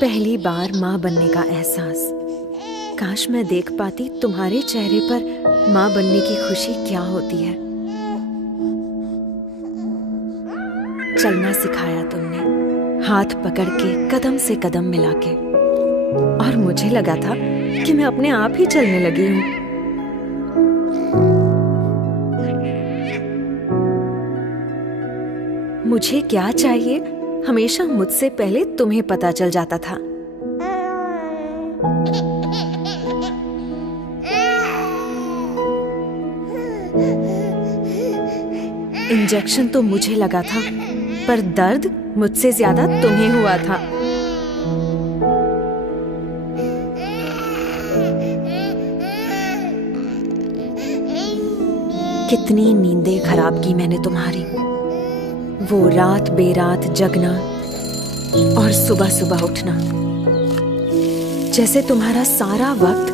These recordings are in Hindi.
पहली बार माँ बनने का एहसास। काश मैं देख पाती तुम्हारे चेहरे पर माँ बनने की खुशी क्या होती है। चलना सिखाया तुमने, हाथ पकड़ के कदम से कदम मिला के, और मुझे लगा था कि मैं अपने आप ही चलने लगी हूँ। मुझे क्या चाहिए हमेशा मुझसे पहले तुम्हें पता चल जाता था। इंजेक्शन तो मुझे लगा था, पर दर्द मुझसे ज्यादा तुम्हें हुआ था। कितनी नींदें खराब की मैंने तुम्हारी, वो रात बेरात जगना और सुबह सुबह उठना, जैसे तुम्हारा सारा वक्त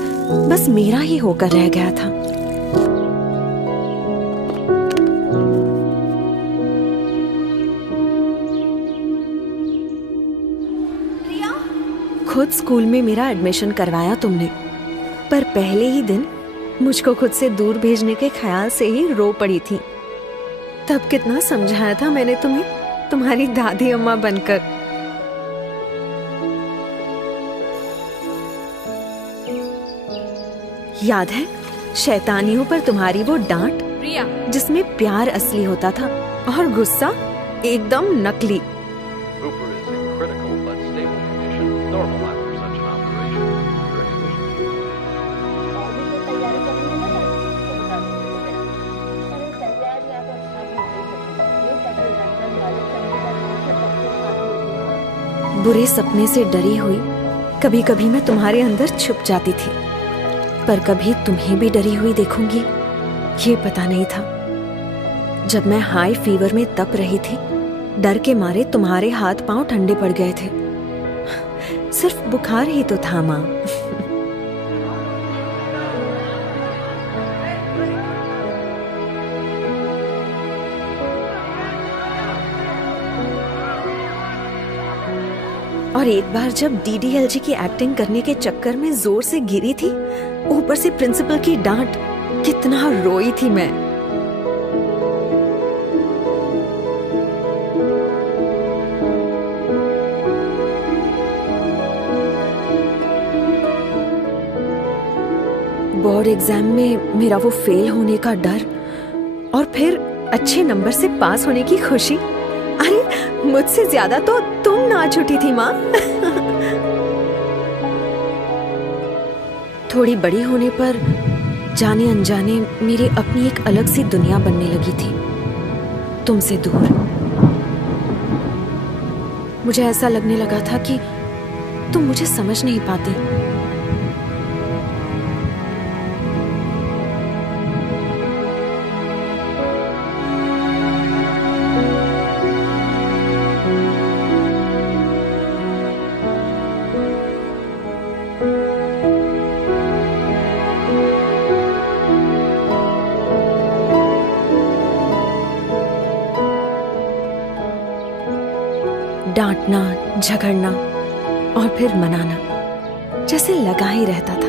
बस मेरा ही होकर रह गया था। खुद स्कूल में मेरा एडमिशन करवाया तुमने, पर पहले ही दिन मुझको खुद से दूर भेजने के ख्याल से ही रो पड़ी थी। तब कितना समझाया था मैंने तुम्हें, तुम्हारी दादी अम्मा बनकर। याद है शैतानियों पर तुम्हारी वो डांट, जिसमें प्यार असली होता था और गुस्सा एकदम नकली। बुरे सपने से डरी हुई कभी कभी मैं तुम्हारे अंदर छुप जाती थी, पर कभी तुम्हें भी डरी हुई देखूंगी ये पता नहीं था। जब मैं हाई फीवर में तप रही थी, डर के मारे तुम्हारे हाथ पांव ठंडे पड़ गए थे। सिर्फ बुखार ही तो था माँ। और एक बार जब डीडीएलजी की एक्टिंग करने के चक्कर में जोर से गिरी थी, ऊपर से प्रिंसिपल की डांट, कितना रोई थी मैं। बोर्ड एग्जाम में मेरा वो फेल होने का डर, और फिर अच्छे नंबर से पास होने की खुशी। अरे मुझसे ज्यादा तो तुम नाच उठी थी माँ। थोड़ी बड़ी होने पर जाने अनजाने मेरी अपनी एक अलग सी दुनिया बनने लगी थी, तुमसे दूर। मुझे ऐसा लगने लगा था कि तुम मुझे समझ नहीं पाती। डांटना, झगड़ना और फिर मनाना, जैसे लगा ही रहता था।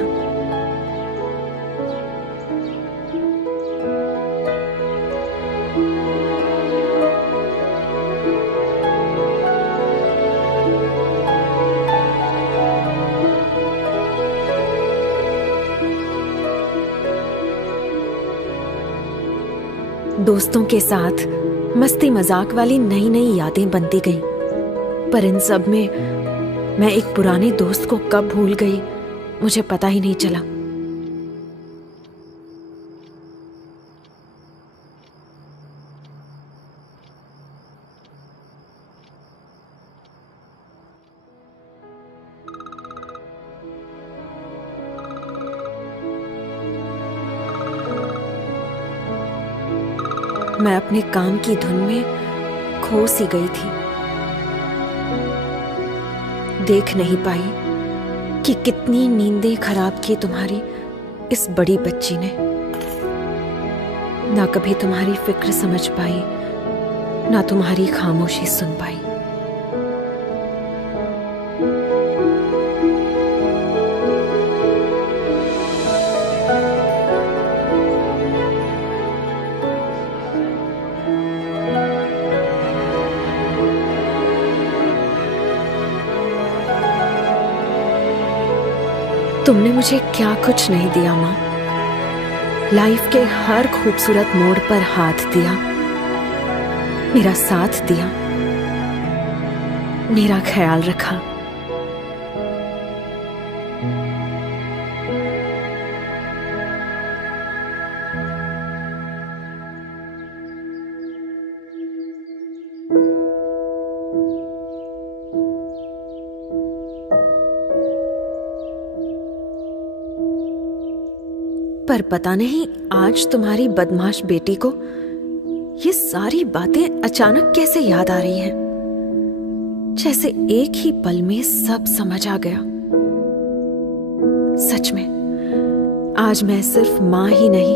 दोस्तों के साथ मस्ती मजाक वाली नई नई यादें बनती गईं, पर इन सब में मैं एक पुराने दोस्त को कब भूल गई मुझे पता ही नहीं चला। मैं अपने काम की धुन में खो सी गई थी। देख नहीं पाई कि कितनी नींदें खराब की तुम्हारी इस बड़ी बच्ची ने। ना कभी तुम्हारी फिक्र समझ पाई, ना तुम्हारी खामोशी सुन पाई। तुमने मुझे क्या कुछ नहीं दिया माँ। लाइफ के हर खूबसूरत मोड़ पर हाथ दिया, मेरा साथ दिया, मेरा ख्याल रखा। पर पता नहीं आज तुम्हारी बदमाश बेटी को ये सारी बातें अचानक कैसे याद आ रही हैं, जैसे एक ही पल में सब समझ आ गया। सच में आज मैं सिर्फ मां ही नहीं,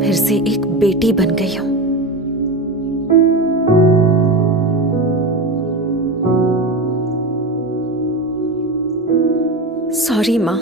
फिर से एक बेटी बन गई हूं। सॉरी मां।